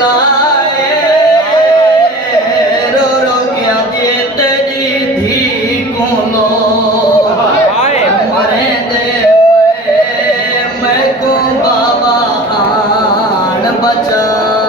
लाए रो रो क्या दिए तेरी धी को लो मरे दे मैं को बाबा हाल बचा